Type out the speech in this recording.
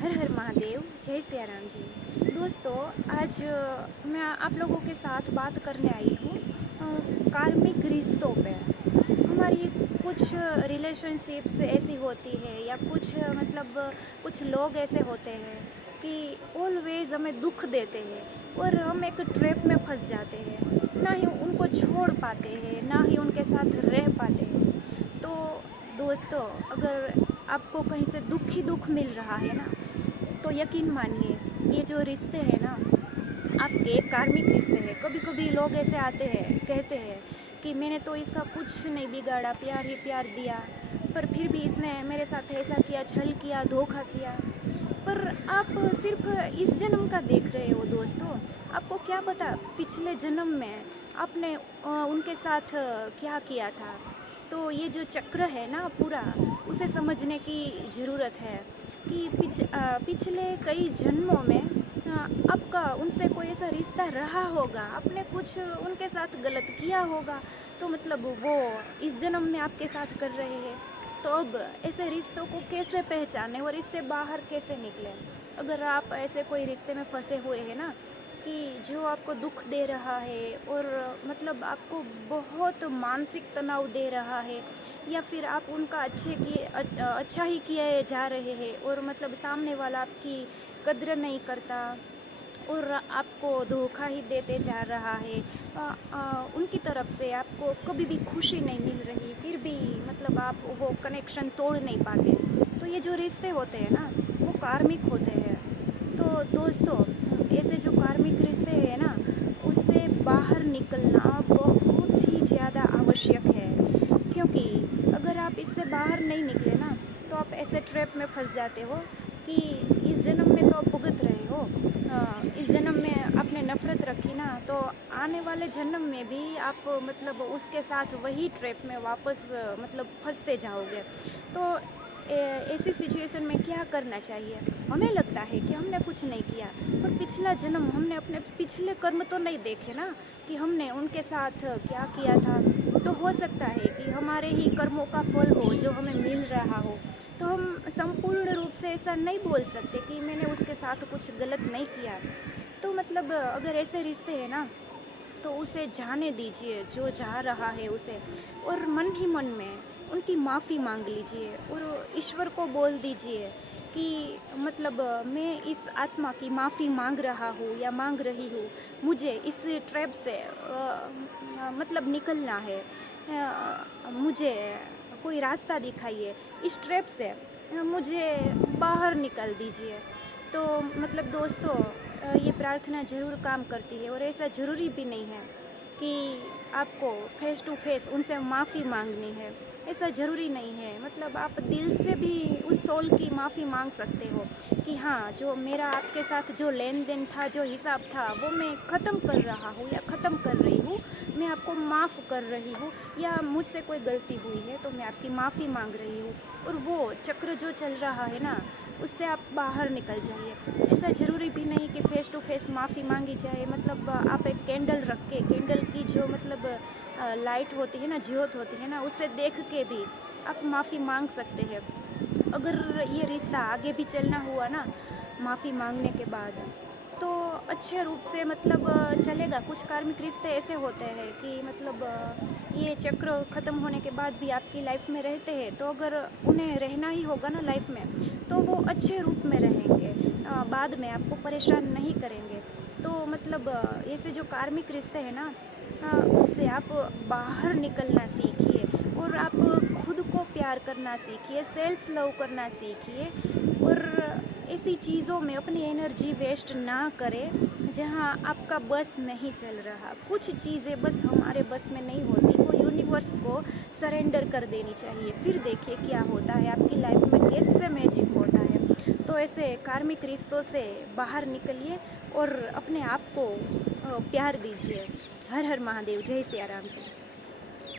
हर हर महादेव, जय सिया राम जी। दोस्तों, आज मैं आप लोगों के साथ बात करने आई हूँ कार्मिक रिश्तों पे। हमारी कुछ रिलेशनशिप्स ऐसी होती है या कुछ कुछ लोग ऐसे होते हैं कि ऑलवेज़ हमें दुख देते हैं और हम एक ट्रैप में फंस जाते हैं। ना ही उनको छोड़ पाते हैं, ना ही उनके साथ रह पाते हैं। तो दोस्तों, अगर आपको कहीं से दुख ही दुख मिल रहा है ना, तो यकीन मानिए ये जो रिश्ते हैं ना, आपके कार्मिक रिश्ते हैं। कभी कभी लोग ऐसे आते हैं, कहते हैं कि मैंने तो इसका कुछ नहीं बिगाड़ा, प्यार ही प्यार दिया, पर फिर भी इसने मेरे साथ ऐसा किया, छल किया, धोखा किया। पर आप सिर्फ इस जन्म का देख रहे हो दोस्तों। आपको क्या पता पिछले जन्म में आपने उनके साथ क्या किया था। तो ये जो चक्र है ना पूरा, उसे समझने की ज़रूरत है कि पिछले कई जन्मों में आपका उनसे कोई ऐसा रिश्ता रहा होगा, आपने कुछ उनके साथ गलत किया होगा, तो वो इस जन्म में आपके साथ कर रहे हैं। तो अब ऐसे रिश्तों को कैसे पहचाने और इससे बाहर कैसे निकलें। अगर आप ऐसे कोई रिश्ते में फंसे हुए हैं ना, कि जो आपको दुख दे रहा है और आपको बहुत मानसिक तनाव दे रहा है, या फिर आप उनका अच्छा ही किए जा रहे हैं और सामने वाला आपकी कद्र नहीं करता और आपको धोखा ही देते जा रहा है। उनकी तरफ से आपको कभी भी खुशी नहीं मिल रही, फिर भी आप वो कनेक्शन तोड़ नहीं पाते। तो ये जो रिश्ते होते हैं ना, वो कार्मिक होते हैं। तो दोस्तों, ऐसे जो कार्मिक रिश्ते हैं ना, उससे बाहर निकलना बहुत ही ज़्यादा आवश्यक है। क्योंकि अगर आप इससे बाहर नहीं निकले ना, तो आप ऐसे ट्रैप में फंस जाते हो कि इस जन्म में तो आप भुगत रहे हो। इस जन्म में आपने नफ़रत रखी ना, तो आने वाले जन्म में भी आप उसके साथ वही ट्रैप में वापस फंसते जाओगे। तो ऐसी सिचुएशन में क्या करना चाहिए। हमें लगता है कि हमने कुछ नहीं किया, पर पिछला जन्म हमने अपने पिछले कर्म तो नहीं देखे ना, कि हमने उनके साथ क्या किया था। तो हो सकता है कि हमारे ही कर्मों का फल हो जो हमें मिल रहा हो। तो हम संपूर्ण रूप से ऐसा नहीं बोल सकते कि मैंने उसके साथ कुछ गलत नहीं किया। तो अगर ऐसे रिश्ते हैं ना, तो उसे जाने दीजिए जो जा रहा है उसे, और मन ही मन में उनकी माफ़ी मांग लीजिए और ईश्वर को बोल दीजिए कि मैं इस आत्मा की माफ़ी मांग रहा हूँ या मांग रही हूँ। मुझे इस ट्रैप से निकलना है। मुझे कोई रास्ता दिखाइए, इस ट्रैप से मुझे बाहर निकाल दीजिए। तो दोस्तों, ये प्रार्थना ज़रूर काम करती है, और ऐसा ज़रूरी भी नहीं है कि आपको फेस टू फेस उनसे माफ़ी मांगनी है। ऐसा ज़रूरी नहीं है। आप दिल से भी उस सोल की माफ़ी मांग सकते हो कि हाँ, जो मेरा आपके साथ जो लेन देन था, जो हिसाब था, वो मैं ख़त्म कर रहा हूँ या ख़त्म कर रही हूँ। मैं आपको माफ़ कर रही हूँ, या मुझसे कोई गलती हुई है तो मैं आपकी माफ़ी मांग रही हूँ। और वो चक्र जो चल रहा है ना, उससे आप बाहर निकल जाइए। ऐसा ज़रूरी भी नहीं कि फ़ेस टू फेस माफ़ी मांगी जाए। आप एक कैंडल रख के, कैंडल की जो लाइट होती है ना, ज्योत होती है ना, उसे देख के भी आप माफ़ी मांग सकते हैं। अगर ये रिश्ता आगे भी चलना हुआ ना, माफ़ी मांगने के बाद, तो अच्छे रूप से चलेगा। कुछ कार्मिक रिश्ते ऐसे होते हैं कि ये चक्र ख़त्म होने के बाद भी आपकी लाइफ में रहते हैं। तो अगर उन्हें रहना ही होगा ना लाइफ में, तो वो अच्छे रूप में रहेंगे, बाद में आपको परेशान नहीं करेंगे। तो ऐसे जो कार्मिक रिश्ते हैं ना, उससे आप बाहर निकलना सीखिए और आप खुद को प्यार करना सीखिए, सेल्फ लव करना सीखिए, और ऐसी चीज़ों में अपनी एनर्जी वेस्ट ना करें जहाँ आपका बस नहीं चल रहा। कुछ चीज़ें बस हमारे बस में नहीं होती, वो यूनिवर्स को सरेंडर कर देनी चाहिए। फिर देखिए क्या होता है, आपकी लाइफ में कैसे मैजिक होता है। तो ऐसे कार्मिक रिश्तों से बाहर निकलिए और अपने आप को प्यार दीजिए। हर हर महादेव, जय सिया राम जी।